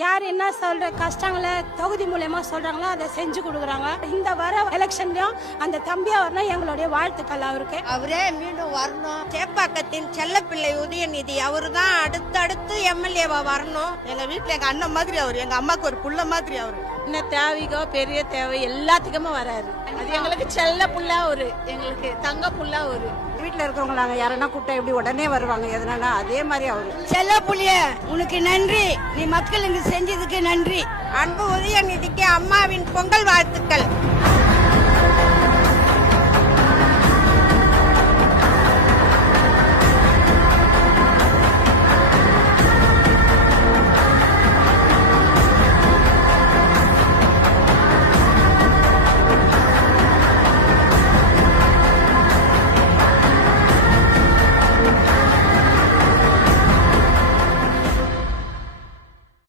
யார் என்ன சொல்ற கஷ்டங்களை தொகுதி மூலமா சொல்றாங்களோ அதை செஞ்சு கொடுக்குறாங்க. இந்த வர எலெக்ஷன்லயும் அந்த தம்பியா வரணும் எங்களுடைய வாழ்த்துக்கள் அவருக்கு. அவரே மீண்டும் வரணும். சேப்பாக்கத்தின் செல்லப்பிள்ளை உதயநிதி அவரு தான் அடுத்தடுத்து எம்எல்ஏவா வரணும். எங்க வீட்டுல எங்க அண்ணன் மாதிரி அவரு, எங்க அம்மாக்கு ஒரு புள்ள மாதிரி அவரு. என்ன தேவைக்கோ பெரிய தேவை எல்லாத்துக்குமே வராரு. அது எங்களுக்கு செல்ல புள்ள அவரு, எங்களுக்கு தங்க புள்ள அவரு. வீட்டுல இருக்கிறவங்க நாங்க யாரன்னா கூப்பிட்டா எப்படி உடனே வருவாங்க, எதனா அதே மாதிரி அவரு. செல்ல புள்ளிய உனக்கு நன்றி, நீ மக்களுக்கு செஞ்சதுக்கு நன்றி. அன்பு உதயநிதிக்கு அம்மாவின் பொங்கல் வாழ்த்துக்கள்.